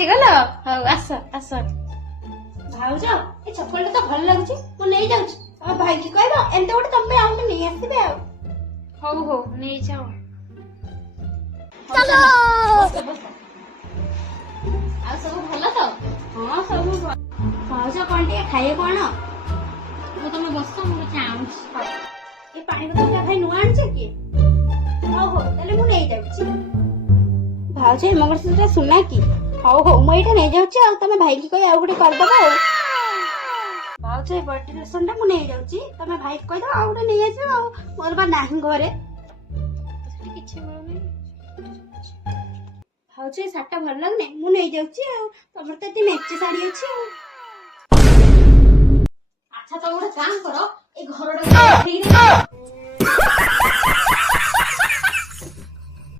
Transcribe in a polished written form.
ଆସିଗଲ ହଉ ଆସ ଆସ। ଭାଉଜ ଏ ଚପଲଟା ତ ଭଲ ଲାଗୁଛି, ମୁଁ ନେଇଯାଉଛି। ତମ ଭାଇକି କହିବ ଏମିତି ଗୋଟେ ତମ ପାଇଁ ଆଉ ଗୋଟେ ନେଇ ଆସିବେ ଆଉ। ହଉ ହଉ ନେଇଯାଅ। ଚାଲ ବସ ବସ। ଆଉ ସବୁ ଭଲ ତ? ହଁ ସବୁ ଭଲ। ଭାଉଜ କଣ ଟିକେ ଖାଇବେ କଣ? ତମେ ବସ ମୁଁ କିଛି ଆଣୁଛି। ଏ ପାଣି ବୋତଲଟା ଭାଇ ନୂଆ ଆଣିଛ କି? ହଉ ହଉ ତାହେଲେ ମୁଁ ନେଇଯାଉଛି। ଭାଉଜ ଏ ମଙ୍ଗଳସୂତ୍ରଟା ସୁନା କି? ହଉ ହଉ ମୁଁ ଏଇଟା ନେଇଯାଉଛି, ଆଉ ତମେ ଭାଇକି କହି ଆଉ ଗୋଟେ କରିଦବ ଆଉ। ଭାଉଜ ଏ ବଡି ଲୋସନଟା ମୁଁ ନେଇଯାଉଛି, ତମେ ଭାଇକି କହିଦବ ଆଉ ଗୋଟେ ନେଇଆସିବ ଆଉ। ମୋର ବା ନାହିଁ ଘରେ। ସେଠି କିଛି ମିଳୁନି। ଭାଉଜ ଏ ଶାଢୀଟା ଭଲ ଲାଗୁନି, ମୁଁ ନେଇଯାଉଛି ଆଉ। ତମର ତ ଏତେ ମେଞ୍ଚେ ଶାଢୀ ଅଛି ଆଉ। ଆଚ୍ଛା ତମେ ଗୋଟେ କାମ କର, ଏଇ ଘରଟା